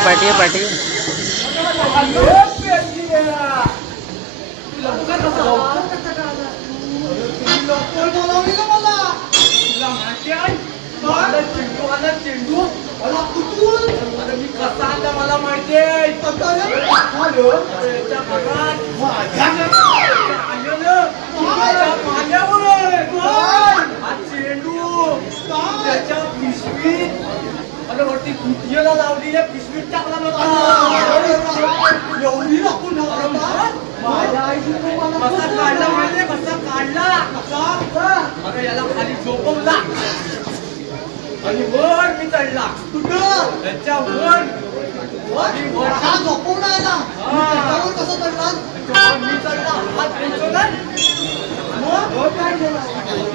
पाठी पाठी चेंडू मला कुठून मी कसा आला मला माहितीये चेंडू त्याच्या पिशवीत वरती कुटियाला लावलेल्या पिशवीत टाकला एवढी लागून माझ्या आईने कसा काढला माहितीये कसा काढला कसा याला खाली झोपवला आणि वर मी चढला कुठं त्याच्या वर झोपवला कसं चढला मी चढला हात पोचवला मग काय केलं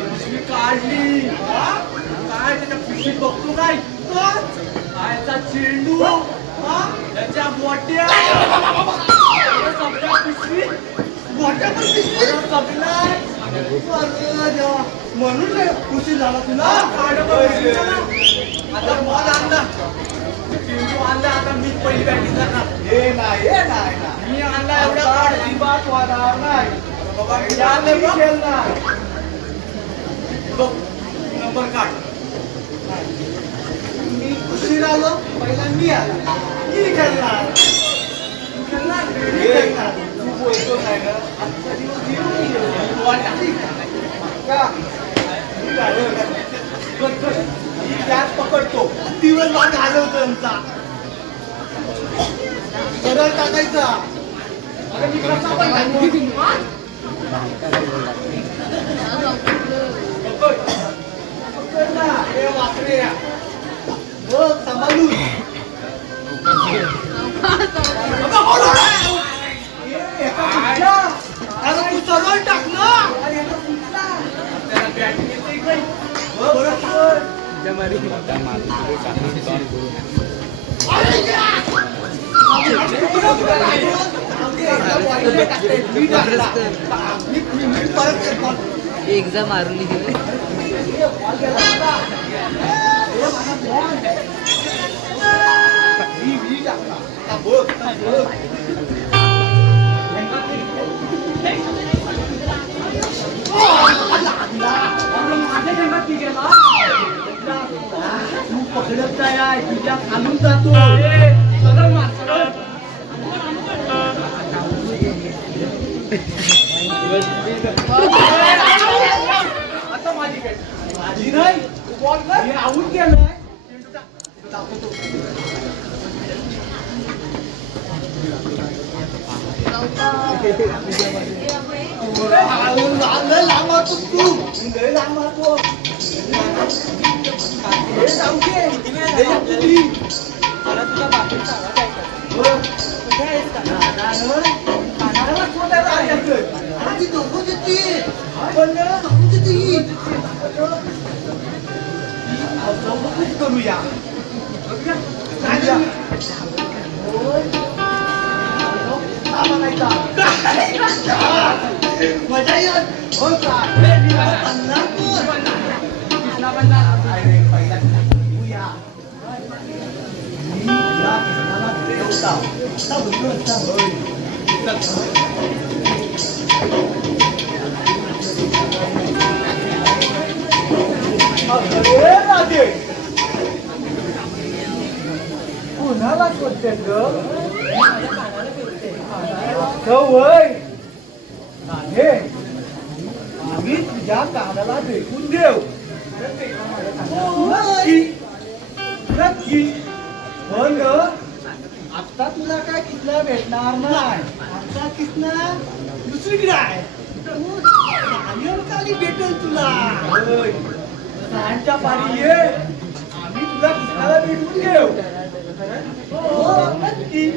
पिशवी काढली काय त्याच्या पिशवीत बघतो काय कायचा चेंडू त्याच्या मोठ्या सगळ्या पिशवीत मोठ्या पण पिशवीत सगळ्या म्हणून खुशी झाला तुला आता मॉल आणला चेंडू आणला आता मी पहिली बॅटिंग करणार हे नाही मी आणला एवढा बात वाढणार नाही नंबर काढ मी उशीर आलो पहिला मी आला मी खेळणार तू खेळणार तू बोलतो नाही ना आजचा दिवस पकडतो दिवस वाट घालवतो त्यांचा सरळ टाकायचा मी कसा पण वापरे सांभाळून तू सरळ टाक ना एकदा मारली तू पकडत काय तुझ्या खालून जातो आता माझी काय माझी नाही मी आऊट केलाय लांब मारतो तू लांब मारतो जाऊ दे मला तुला बाकीचा करूया मजा येत हो का कुणाला शोधते वय राधे आम्ही तुझ्या कानाला भेटून देऊ नक्की पण आता तुला काय किसना भेटणार नाही आता किसना दुसरीकडे आहे काली भेटेल तुला सांच्या पारी ये आम्ही तुला किसनाला भेटून घेऊ नक्की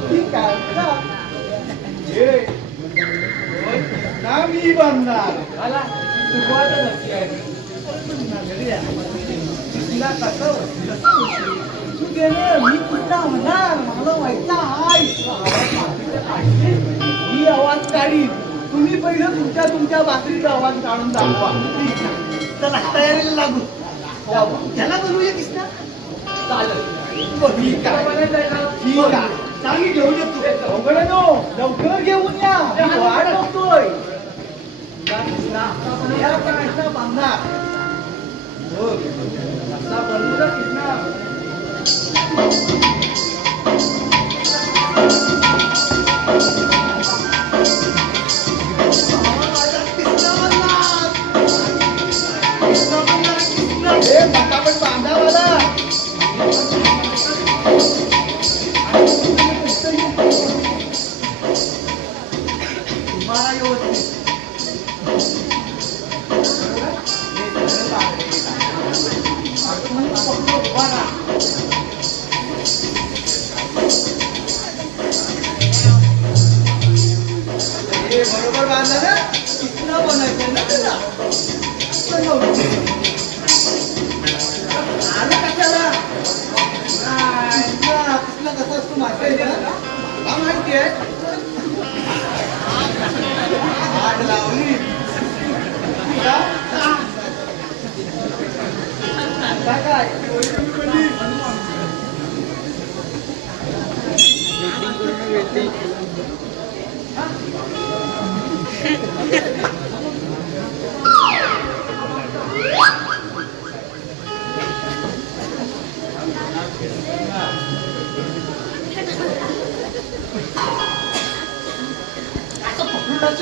ठीक आहे मी बनणार तू गेले मी कुठला होणार मला व्हायचा ही आवाज काढी तुम्ही पहिलं तुमच्या बाकरीचा आवाज काढून दाखवा चला तयारीला लागू त्याला बोलूया किसना चालेल ठीक आहे ठीक आहे चांगली घेऊन येतो लवकर घेऊन या मी वाट बघतोय कृष्णा बांधणार हो कसा बनवू ना कृष्णा पटापट बांधा मला तुम्हाला बरोबर बांधला ना कितना बनायचं ना त्याला आलं कशाला कृष्णा कसा असतो माहिती आहे का माहिती आहे आग लावली काय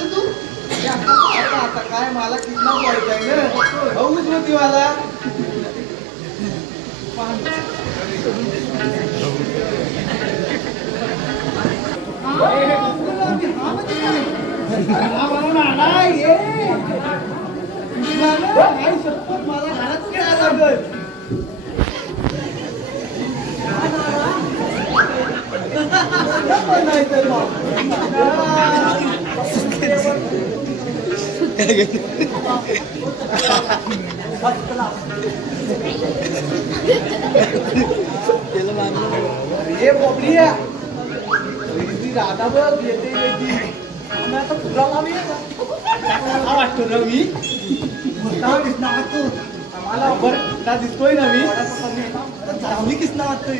तू आता काय मला कितना पळताय ना भाऊच होती मला मला घरातून यायला लागत हे बोबडी राधा बघ येते आता तुला वाटतो ना मी दिसणार तू आम्हाला बरं दिसतोय ना मी चांगली किसना वाटतोय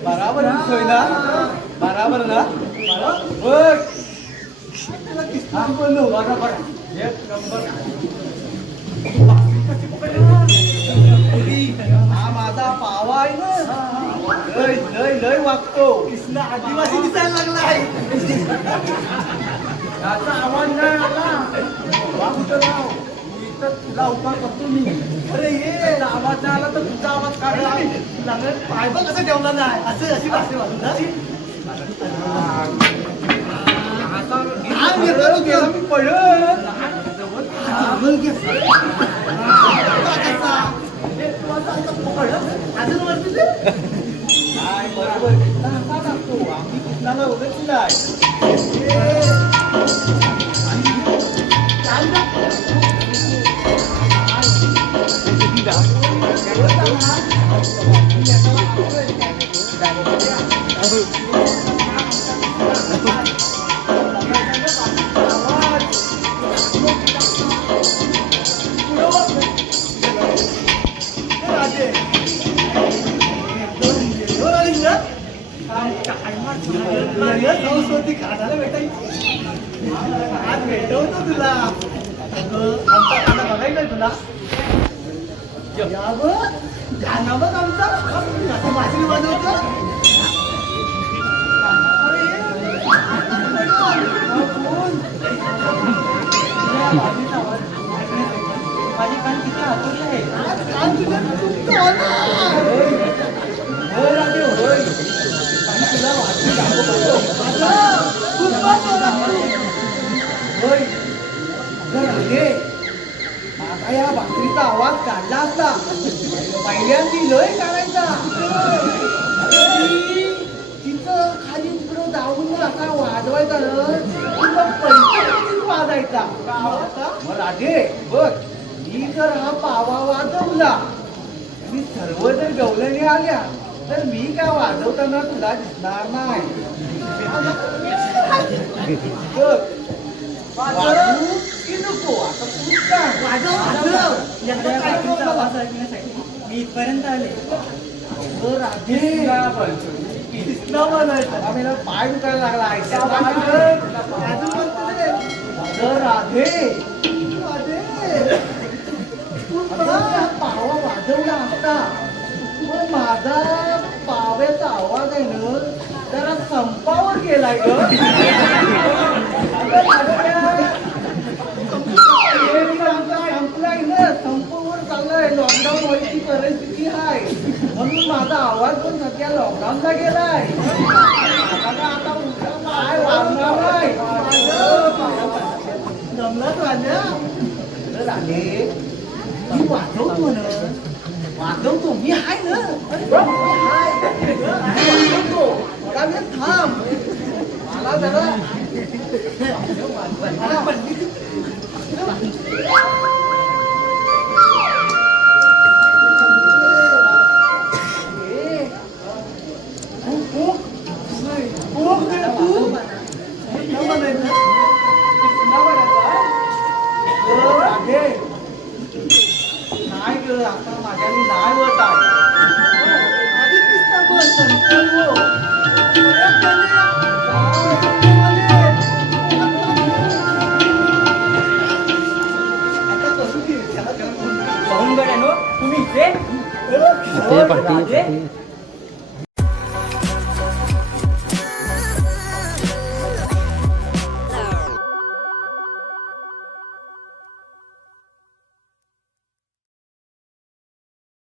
बराबर दिसतोय ना बराबर ना बघ बोललो बरोबर हा माझा पावा आहे ना लय लय लय वागतो कृष्णा आदिवासी दिसायला लागला आहे याचा आवाज नाही आला वागतो ना तुला उपाय करतो मी अरे ये आवाज नाही आला तर तुझा आवाज काढला पाय बघ कसं ठेवला नाही असं अशी भाषे मी पळत अजून वरती काय बरोबर असा टाकतो आम्ही कृष्णाला ओळखलाय संस्कृती खायला भेटायची आज भेटवतो तुला आमचा खाना बघायचा तुला गाणं बघ आमचा असं बाजरी वाजवतो माझी कान किती हातोरली आहे कान तुझ्या तुला वाटली आता या भाकरीचा आवाज काढला असता पहिल्यांदी लय काढायचा तिचं खाली इकडं जाऊन असा वाजवायचा तुला पैसे वाजायचा मग राधे बघ मी जर हा पावा वाजवला आणि सर्व जर गवलणी आल्या तर मी काय वाजवताना तुला दिसणार नाही नको आता तू सांग. एकदा काळजीचा आवाज ऐकण्यासाठी मी इथपर्यंत आले. अगं राधे किसना म्हणायचं. आम्हाला पाय दुखायला लागला ऐकायला अजून म्हणतो रे. अगं राधे अगं, त्या पावा वाजवला असता पण माझा पाव्याचा आवाज आहे ना जरा संपावर गेलाय ग. संपलाय ना, संपावर चाललाय. लॉकडाऊन व्हायची परिस्थिती आहे म्हणून माझा आवाज पण सध्या लॉकडाऊनला गेलाय. आता उद्या पाय वाजणार नाही. जमलाच राजा राणे मी वाजवतो म्हणून वाजवतो मी आहे ना. वाजवतो थोडा वेळ थांब मला जरा नाही ग आता माझ्यानी नाही होत आहे. आधी किस्सा बोल संपलो. आता कसं पाहून गड्यानो तुम्ही इथे? ते पाठी